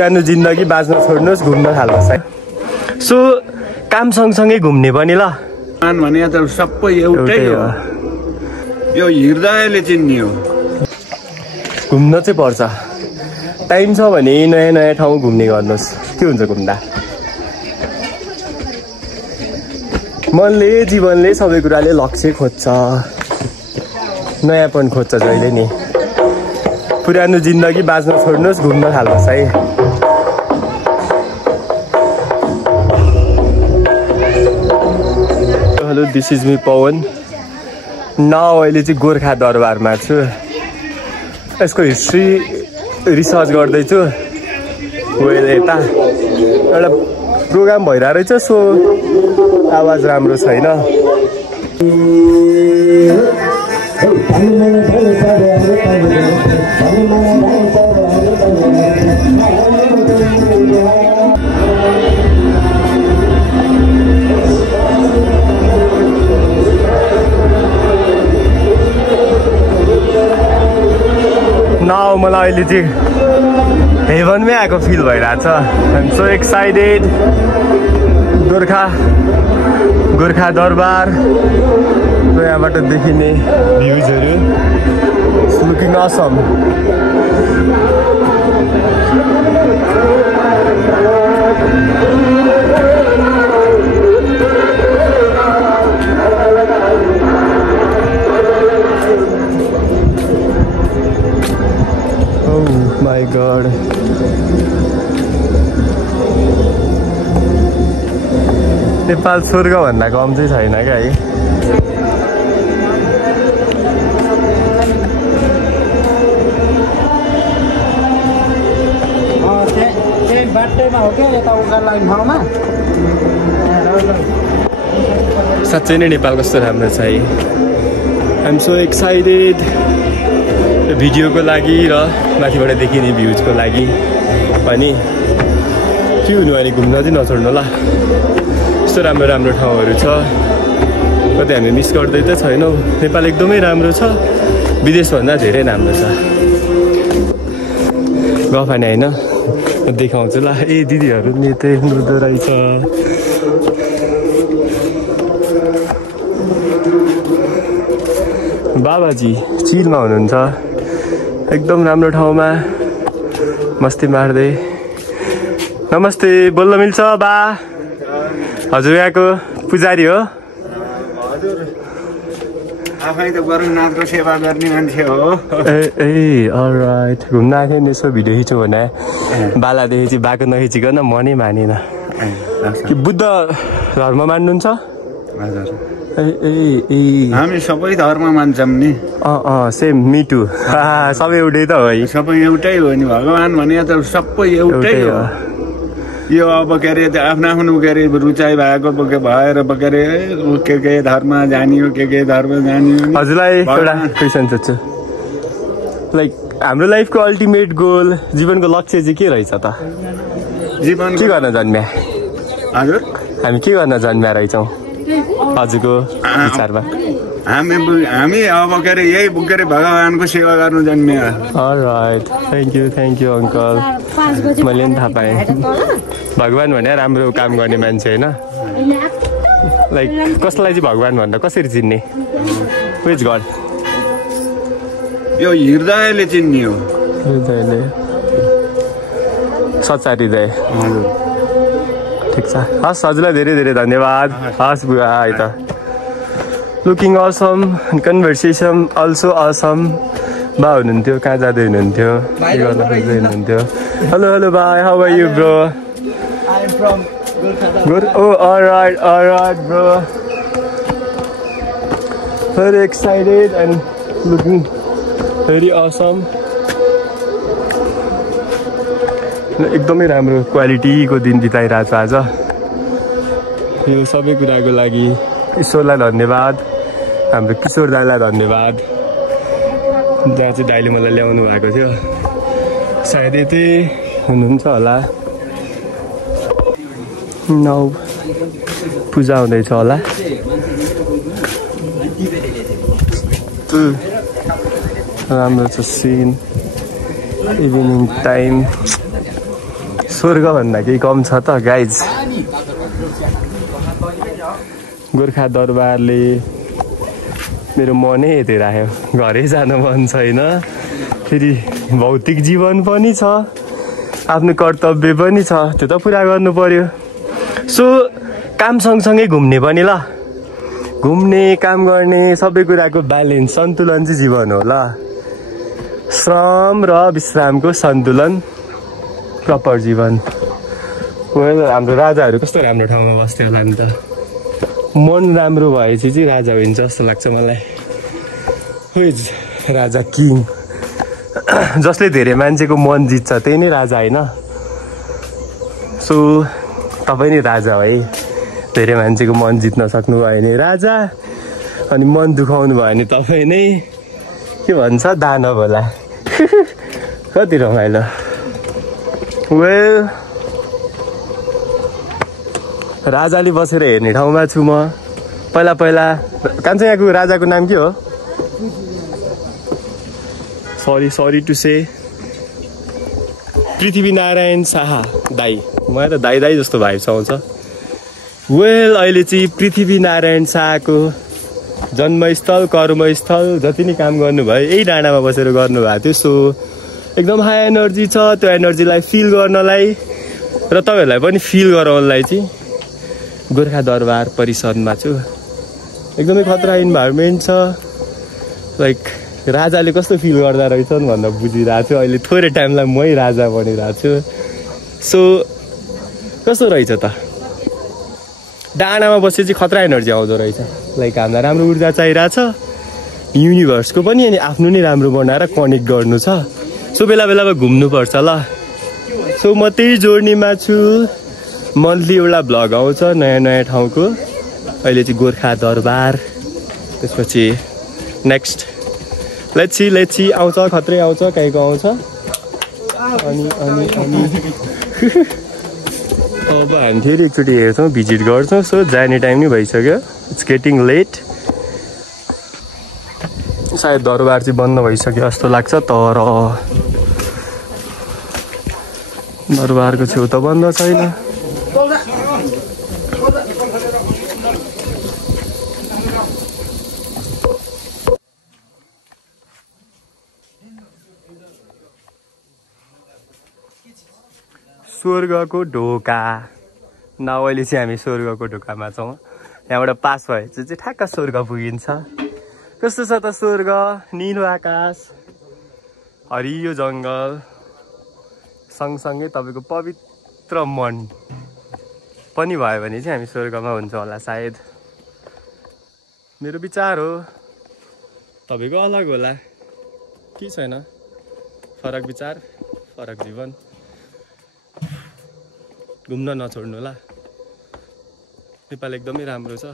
पुरानो जिन्दगी बाँच्न छोड्नुहोस्, घुम्न थाल्नुहोस् है। सो काम सँगसँगै घुम्ने पनि ल भने त सबै एउटै हो, यो हृदयले चिन्ने हो। घुम्न चाहिँ पर्छ, टाइम छ भने नयाँ नयाँ ठाउँ घुम्ने गर्नुहोस्। के हुन्छ घुम्दा? मनले जीवनले सबै कुराले लक्ष्य खोज्छ, नयाँपन खोज्छ जहिले नि। पुरानो जिन्दगी बाँच्न छोड्नुहोस्, घुम्न थाल्नुहोस् है। Hello, this is me Pawan. अहिले चाहिँ गोर्खा दरबारमा छु। यसको हिस्ट्री रिसर्च गर्दैछु। यता एउटा प्रोग्राम भइरहेको रहेछ, सो आवाज राम्रो छैन। मलाई अहिले चाहिँ हेभनमै आएको फिल भइरहेछ। I'm so excited. गोर्खा दरबार र यहाँबाट देखिने भ्युजहरू looking awesome. My God. Nepal स्वर्ग भन्दा कम चाहिँ छैन क्या है। साँच्चै नै नेपाल कस्तो राम्रो छ है। आइएम सो एक्साइटेड भिडियोको लागि र माथिबाट देखिने भ्युजको लागि पनि। के हुनु भने घुम्न चाहिँ नछोड्नु ल, यस्तो राम्रो राम्रो ठाउँहरू छ, कतै हामी मिस गर्दै त छैनौँ। नेपाल एकदमै राम्रो छ, विदेशभन्दा धेरै राम्रो छ। गफाने होइन, देखाउँछु ल। ए दिदीहरू नेतै हुँदो रहेछ। बाबाजी चिलमा हुनुहुन्छ, एकदम राम्रो ठाउँमा मस्ती मार्दै। नमस्ते, बोल्न मिल्छ बा? हजुर यहाँको पुजारी हो? आफै त गोरखनाथको सेवा गर्ने मान्छे हो। ए अलराइट। घुम्न आएको नि, यसो भिडियो खिच्यो भने बालादेखि चाहिँ बाको नखिचिकन मनै मानिन। कि बुद्ध धर्म मान्नुहुन्छ? हामी सबै धर्म मान्छौँ नि। Same, me too. सबै एउटै त हो है। सबै एउटै हो नि। भगवान भने त सबै एउटै हो। यो अब के अरे आफ्नो आफ्नो के अरे रुचाइ भएको भएर के अरे के धर्म जानियो, के धर्म जानियो। हजुरलाई एउटा क्वेसन सोध्छु, लाइक हाम्रो लाइफको अल्टिमेट गोल, जीवनको लक्ष्य चाहिँ के रहेछ त? जीवन के गर्न जन्म्या? हजुर हामी के गर्न जन्म्या रहेछौँ हजुरको विचारमा? हामी अब के अरे यही के अरे भगवानको सेवा गर्नु जन्मियो। All right, thank you uncle. मैले पनि थाहा पाएँ, भगवान भने राम्रो काम गर्ने मान्छे होइन। लाइक कसलाई चाहिँ भगवान भन्दा कसरी चिन्ने? Which god? यो हृदयले चिन्ने हो। हृदयले, सच्चा हृदय। ठिक छ, हस् हजुरलाई धेरै धेरै धन्यवाद। हस् बुवा, है त। Looking awesome, conversation also awesome. बा हुनुहुन्थ्यो, कहाँ जाँदै हुनुहुन्थ्यो, के गर्न खोज्दै हुनुहुन्थ्यो? हेलो बाई, how are you bro? Good. Oh, all right, bro. Very excited and looking very awesome. एकदमै राम्रो क्वालिटीको दिन बिताइरहेको छु आज। यो सबै कुराको लागि ईश्वरलाई धन्यवाद, हाम्रो किशोर दाइलाई धन्यवाद, जहाँ चाहिँ दाइले मलाई ल्याउनु भएको थियो। सायद यतै हुनुहुन्छ होला। नौ पूजा हुँदैछ होला। राम्रो छ सिन, इभिनिङ टाइम। स्वर्ग भन्दा केही कम छ त गाइज। गोर्खा दरबारले मेरो मनै यतै राख्यो, घरै जान मन छैन। फेरि भौतिक जीवन पनि छ, आफ्नो कर्तव्य पनि छ, त्यो त पुरा गर्नु पर्यो। सो काम सँगसँगै घुम्ने पनि ल, घुम्ने काम गर्ने सबै कुराको ब्यालेन्स सन्तुलन चाहिँ जीवन हो ल। श्रम र विश्रामको सन्तुलन प्रपर जीवन। हाम्रो राजाहरू कस्तो राम्रो ठाउँमा बस्थ्यो होला नि त। मन राम्रो भएपछि चाहिँ राजा हुन्छ जस्तो लाग्छ मलाई। राजा किङ, जसले धेरै मान्छेको मन जित्छ त्यही नै राजा होइन। सो तपाईँ नै राजा है, धेरै मान्छेको मन जित्न सक्नुभयो भने राजा, अनि मन दुखाउनु भयो भने तपाईँ नै के भन्छ दानव होला। कति रमाइलो। वेल राजाले बसेर हेर्ने ठाउँमा छु म। पहिला कान्छाको राजाको नाम के हो? Sorry to say Prithvi Narayan Shah दाई। मलाई त दाई जस्तो भाइब्स आउँछ। वेल अहिले चाहिँ पृथ्वीनारायण शाहको जन्मस्थल कर्मस्थल जति नै काम गर्नुभयो यही डाँडामा बसेर गर्नुभएको थियो। सो एकदम हाई एनर्जी छ। त्यो एनर्जीलाई फिल गर्नलाई र तपाईँहरूलाई पनि फिल गराउनलाई चाहिँ गोर्खा दरबार परिसरमा छु। एकदमै खतरा इन्भाइरोमेन्ट छ। लाइक राजाले कस्तो फिल गर्दा रहेछन् भनेर बुझिरहेको छु। अहिले थोरै टाइमलाई मै राजा बनिरहेको छु। सो कस्तो रहेछ त, डाँडामा बसेपछि खतरा एनर्जी आउँदो रहेछ। लाइक हामीलाई राम्रो ऊर्जा चाहिरहेछ, युनिभर्सको पनि अनि आफ्नो नै राम्रो बनाएर कनेक्ट गर्नु छ। सो बेला बेलामा घुम्नुपर्छ ल। सो म त्यही जोर्नीमा छु। मन्थली एउटा भ्लग आउँछ नयाँ ठाउँको। अहिले चाहिँ गोर्खा दरबार, त्यसपछि नेक्स्ट लेट्स सी आउँछ, खत्रै आउँछ, काहीँको आउँछ। अनि अब हामी फेरि एकचोटि हेर्छौँ, भिजिट गर्छौँ। सो जाने टाइम नै भइसक्यो, इट्स गेटिङ लेट। सायद दरबार चाहिँ बन्द भइसक्यो जस्तो लाग्छ, तर दरबारको छेउ त बन्द छैन। स्वर्गको ढोका। अहिले चाहिँ हामी स्वर्गको ढोकामा छौँ। यहाँबाट पास भएपछि चाहिँ ठ्याक्क स्वर्ग पुगिन्छ। कस्तो छ त स्वर्ग? निलो आकाश, हरियो जङ्गल, सँगसँगै तपाईँको पवित्र मन पनि भयो भने चाहिँ हामी स्वर्गमा हुन्छ होला सायद। मेरो विचार हो, तपाईँको अलग होला। के छैन, फरक विचार फरक जीवन। घुम्न नछोड्नु होला। नेपाल एकदमै राम्रो छ।